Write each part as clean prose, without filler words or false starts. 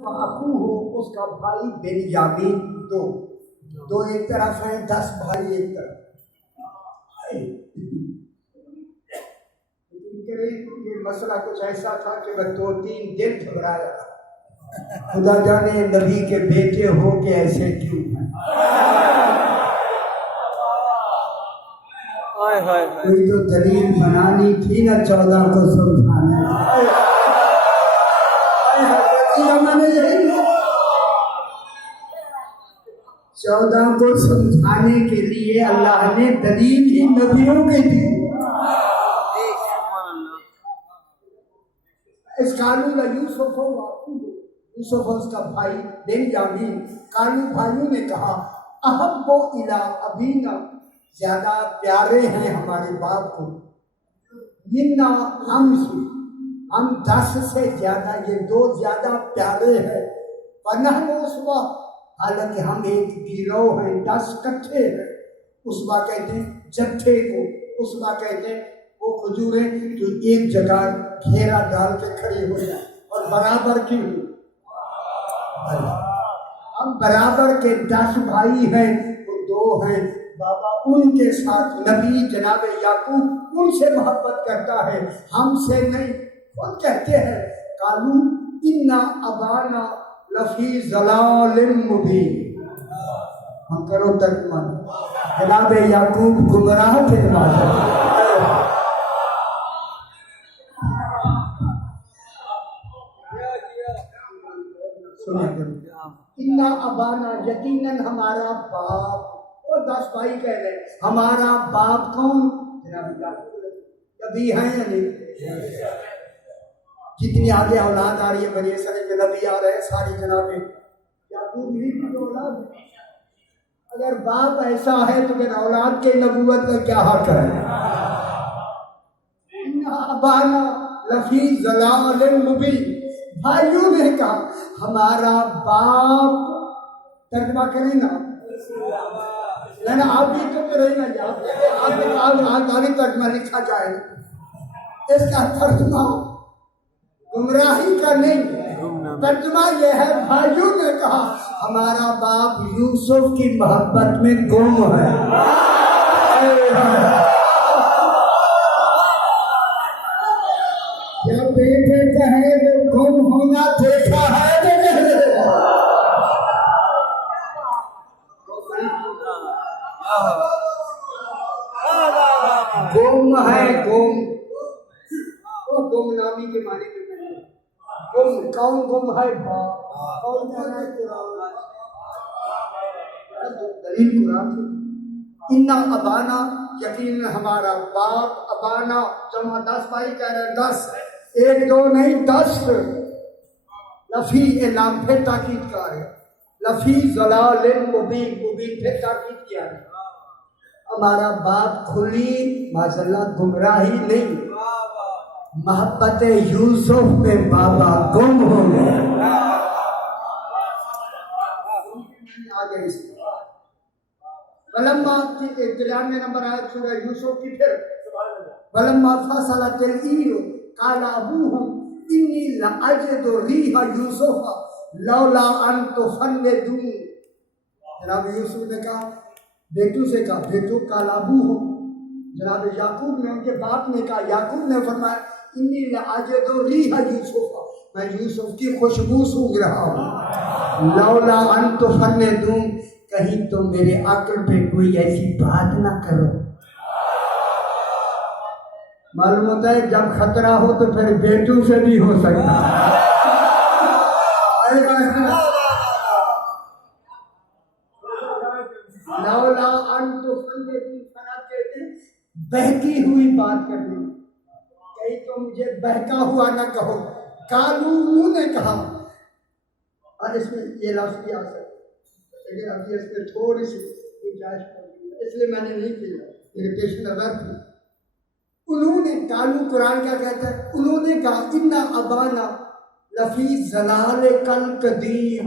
اخو ہو اس کا بھائی بنیامین دو ایک طرف ہیں، 10 بھائی ایک طرف۔ یہ مسئلہ کچھ ایسا تھا کہ میں 2-3 دن گھبرایا، خدا جانے نبی کے بیٹے ہو کہ ایسے کیوں ہیں۔ کوئی تو دلیل بنانی تھی نا 14 کو سمجھانے۔ میں نے یہی 14 کو سمجھانے کے لیے اللہ نے دلیل ہی نبیوں کے دی۔ اس قالو یوسف اس کا بھائی بنیامین، قالو بھائیوں نے کہا احب الی ابینا، زیادہ پیارے ہیں ہمارے باپ کو، منا ہم 10 سے زیادہ، یہ 2 زیادہ پیارے ہیں، ونحن عصبہ، حالانکہ ہم ایک گروہ ہیں، 10 کٹھے ہیں۔ عصبہ کہتے ہیں جتھے کو، عصبہ کہتے ہیں وہ کھجوریں جو ایک جگہ گھیرا ڈال کے کھڑی ہو جائے اور برابر کی ہو۔ ہم برابر کے 10 بھائی ہیں، وہ 2 ہیں بابا، ان کے ساتھ نبی جناب یعقوب ان سے محبت کرتا ہے، ہم سے نہیں۔ خود کہتے ہیں قالو انا ابانا لفی ضلال مبین، ہم کرو ترجمہ، جناب یعقوب گمراہ تھے۔ انا ابانا، یقیناً ہمارا باپ، اور 10 بھائی کہہ رہے ہمارا باپ کون؟ جناب یعقوب نبی ہیں یا نہیں؟ جتنی آگے اولاد آ رہی ہے بنی اسرائیل کے نبی آ رہے ہیں ساری جناب یعقوب ہی کی اولاد۔ اگر باپ ایسا ہے تو پھر اولاد کے نبوت کا کیا حق ہے؟ انا ابانا لفی ضلال مبین، بھائیوں نے کہا ہمارا باپ، ترجمہ کریں نا، لینا آپ بھی تو کریں نا، آگے ترجمہ لکھا جائے، اس کا ترجمہ گمراہی کا نہیں، ترجمہ یہ ہے بھائیوں نے کہا ہمارا باپ یوسف کی محبت میں گم ہے۔ جب بیٹے کہے وہ گم ہونا دیکھا ہے تو گم ہے، گم، وہ گم نامی کے معنی میں گم، کون گم ہے؟ باپ، کون کہہ رہا ہے؟ قرآن، دلیل قرآن سے۔ انا ابانا، یقیناً ہمارا باپ، ابانا جمع 10 بھائی کہہ رہے ہیں، 10، 1 2 نہیں 10۔ لفی اعلام پھر تاکید کا ہے، لفی ضلال مبین، مبین پھر تاکید کیا ہے، ہمارا باپ کھلی معذاللہ گمراہی نہیں، محبت یوسف میں بابا گم ہو گئے۔ آگے اس ولما 93 نمبر آیت سورہ یوسف کی، پھر ولما فصلت العیر قال ابوہم انی لاجد ریح یوسف لولا ان تفندون، جناب یوسف نے کہا، بیٹوں سے کہا، بیٹو قال ابوہم، جناب یعقوب نے ان کے باپ نے کہا، یعقوب نے فرمایا انی لاجد ریح یوسف، میں یوسف کی خوشبو سونگھ رہا ہوں، لولا ان تفندون، کہیں تو میرے عقل پہ کوئی ایسی بات نہ کرو۔ معلوم ہوتا ہے جب خطرہ ہو تو پھر بیٹوں سے بھی ہو سکتا ہے۔ لولا ان تفندون، بہکی ہوئی بات کرنی، کہیں تو مجھے بہکا ہوا نہ کہو۔ کالو، انہوں نے کہا، اور اس میں یہ لفظ بھی آ سکتا ہے لیکن ابھی اس میں تھوڑی سی گنجائش موجود ہے، اس لیے میں نے نہیں کیا، میرے پیش نظر تھی۔ انہوں نے، کالو قرآن کیا کہتا ہے؟ انہوں نے کہا انا ابانا لفی ضلال کل قدیم،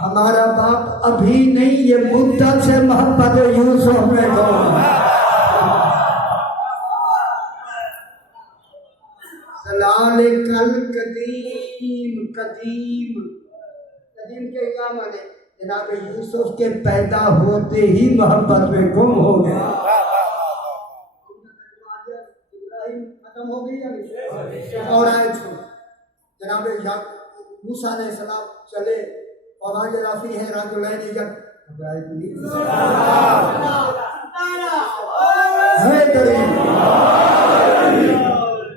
ہمارا باپ ابھی نہیں، یہ مدت سے محبت یوسف میں گم ہے۔ ذالکل قدیم، قدیم قدیم کے کیا مانے؟ جناب یوسف کے پیدا ہوتے ہی محبت میں گم ہو گیا. ختم ہو گئی یا نہیں؟ اور آئے تھے جناب موسیٰ علیہ السلام چلے وَوَجَدَ فِيهَا رَجُلَيْنِ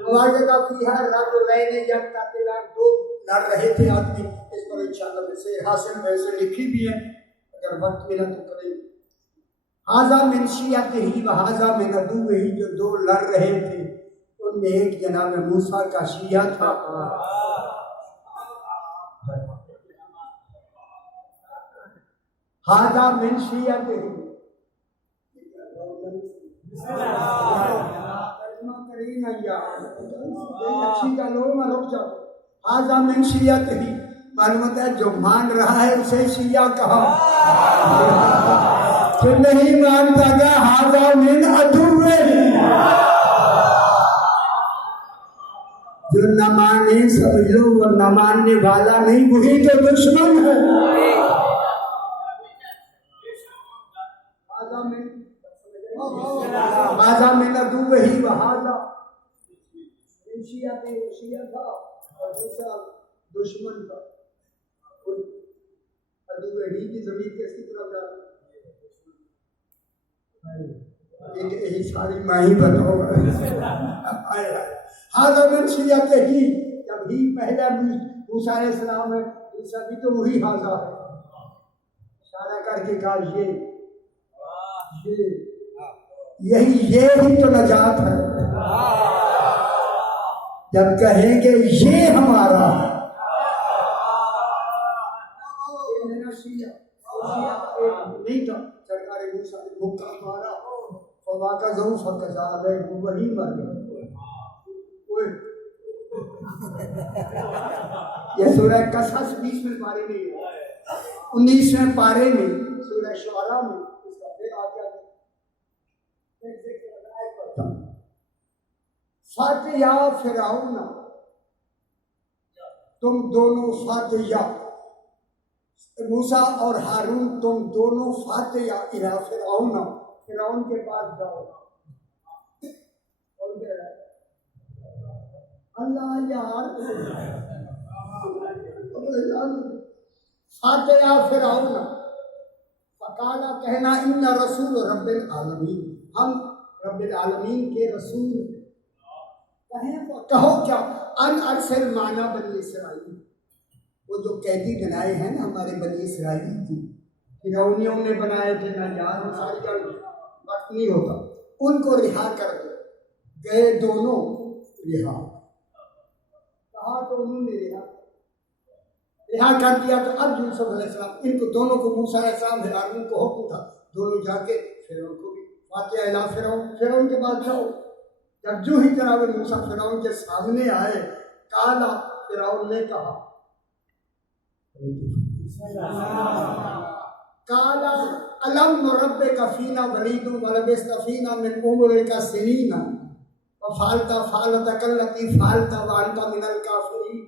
وَوَجَدَ فِيهَا رَجُلَيْنِ يَقْتَتِلَانِ، دو لڑ رہے تھے آدمی. اس پر انشاءاللہ میں سے حاصل ویسے لکھی بھی ہے، اگر وقت ملا تو کریں. هَذَا مِنْ شِيَّتِهِ وَهَذَا مِنْ عَدُوِّهِ، جو دو لڑ رہے تھے ان میں ایک جناب موسیٰ کا شیعہ تھا. ہاذا من شیعتہ، اچھی کا لوگ میں رک جاؤ. ہاذا من شیعتہ، معلومات ہے جو مان رہا ہے اسے شیعہ کہا، جو نہیں مانتا گا ہاذا من عدوہ، جو نہ مانے سمجھ لو اور نہ ماننے والا نہیں وہی تو دشمن ہے. ماذا من عدوہ وہذا من شیعتہ، شیعہ تھا اور دوسرا دشمن تھا. عدوہ ہی کی ضمیر کس کی طرف جاتی؟ یہی ساری میں ہی بتاؤں. ہاذا من شیعتہ ہی، جب ہی پہلا موسیٰ علیہ السلام ہے، دوسرا بھی تو وہی ہاذا ہے. اشارہ کر کے کہا یہ ہی تو نجات ہے. جب کہیں گے یہ ہمارا ہے، میرا شیعہ نہیں تھا، سرکار موسیٰ نے بھوکا مارا فوا کا ضعف فقضا ہے، وہی مر گیا. یہ سورہ قصص 20ویں پارے میں ہے، 19ویں پارے میں سورہ شعراء میں اس کا پھر آ گیا. فاتیا فرعون، تم دونوں فاتیا، موسیٰ اور ہارون تم دونوں فاتیا الی فرعون، فرعون کے پاس جاؤ. اللہ یار فاتیا فرعون، فقالا کہنا ان رسول رب العالمین، ہم رب العالمین کے رسول ہیں. کہو کیا؟ ان ارسل معنا بنی اسرائیل، وہ جو قیدی بنائے ہیں نا ہمارے بنی اسرائیل کی، فرعونیوں نے بنائے تھے نا یار، وہ ساری کا وقت نہیں ہوتا، ان کو رہا کر دو. گئے دونوں رہا، کہا تو انہوں نے رہا کر دیا. تو اب یوسف علیہ السلام ان کو دونوں کو، موسیٰ علیہ السلام ہارون کو حکم تھا دونوں جا کے فرعون کو بھی فاتحہ الی فرعون، فرعون کے بعد جاؤ. جب جو ہی جناب موسیٰ فرعون کے سامنے آئے، کالا فرعون نے کہا، کالا الم نربک فینا ولیدا ولبثت فینا من عمرک سنین وفعلت فعلتک التی فعلت وانت من الکافرین.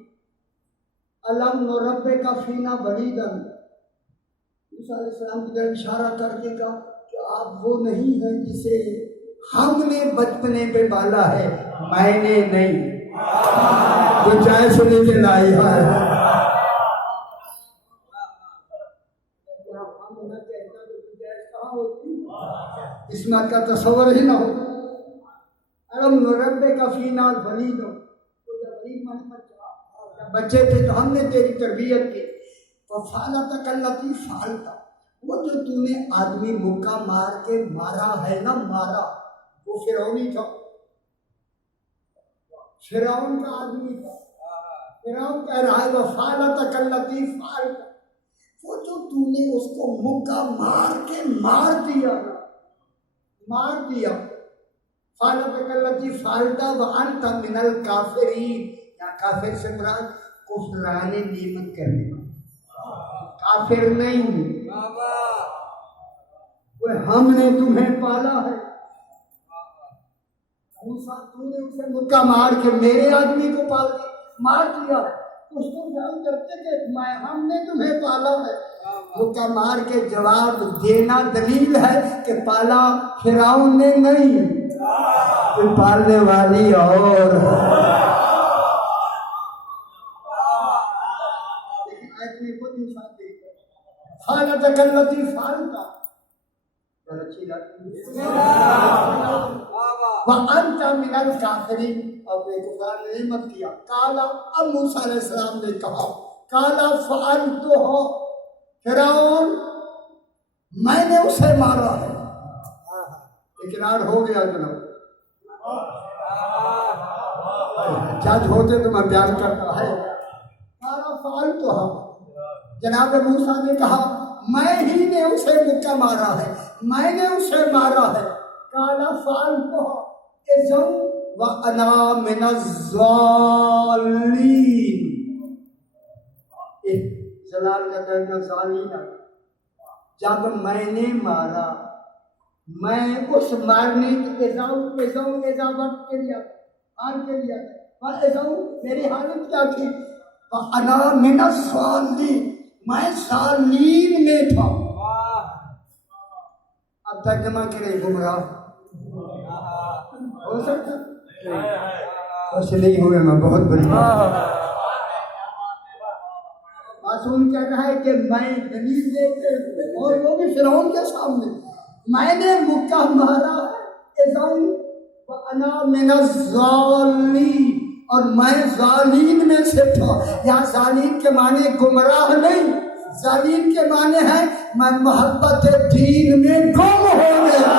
الم نربک فینا ولیدا، موسیٰ علیہ السلام کی طرف اشارہ کر کے کہا کہ آپ وہ نہیں ہیں جسے ہم نے بچپنے پہ پالا ہے، میں نے نہیں. جو چاہے سنے کے لائی ہے اسمت کا تصور ہی نہ ہو. الم نربک فینا ولیدا، بچے تھے تو ہم نے تیری تربیت کی. وفعلتک التی فعلت، وہ جو تو نے آدمی مکہ مار کے مارا ہے نا، مارا، وہ فرعونی تھا، فرعون کا آدمی تھا. فرعون کہہ رہا ہے وفعلتک التی فعلت، وہ جو تو نے اس کو مکہ مار کے مار دیا نا، مار دیا. فعلتک التی فعلت وانت من الکافرین، یا کافر سے مراد کفران نعمت کرنے والا، کافر نہیں. وہ ہم نے تمہیں پالا ہے. موسیٰ تو نے اسے مکہ مار کے میرے آدمی کو پال کے مار دیا، اس کو جان کرتے کہ ہم نے تمہیں پالا ہے۔ مکہ مار کے جواب دینا دلیل ہے کہ پالا فرعون نے نہیں، کہ پالنے والی اور لیکن ایت میں خود انسان دیکھتا خالت کلتی فالتا اچھی لگتی وَأَنْتَ مِنَ الْكَافِرِينَ، اور بے کفار نے نعمت کیا۔ کالا، اب موسیٰ علیہ السلام نے کہا کالا فَعَلْتُهُ، فرعون میں نے اسے مارا ہے، اقرار ہو گیا جناب۔ جج ہوتے تو میں بیان کرتا ہے۔ کالا فَعَلْتُهُ، جناب موسیٰ نے کہا میں ہی نے اسے مکہ مارا ہے، میں نے اسے مارا ہے۔ کالا فَعَلْتُهُ اذًا وَأَنَا مِنَ الظَّالِمِينَ، جلال کا درجہ ظالم ہے۔ جب میں نے مارا، میں اس مارنے کی اذا وقت کے لیا حال کے لیا اذا میری حالت کیا تھی؟ وَأَنَا مِنَ الظَّالِمِينَ، میں ظالمین میں تھا۔ اب ترجمہ کرے گمراہ ہو سکتا کچھ نہیں ہوئے، میں بہت بڑی معصوم کہہ رہا ہے کہ میں دلیل دیتے اور وہ بھی فرعون کے سامنے میں نے مکہ مارا اذا وانا من الظالمین، اور میں ظالمین میں سے تھا۔ یہاں ظالم کے معنی گمراہ نہیں، ظالم کے معنی ہے میں محبت دین میں گم ہو گیا۔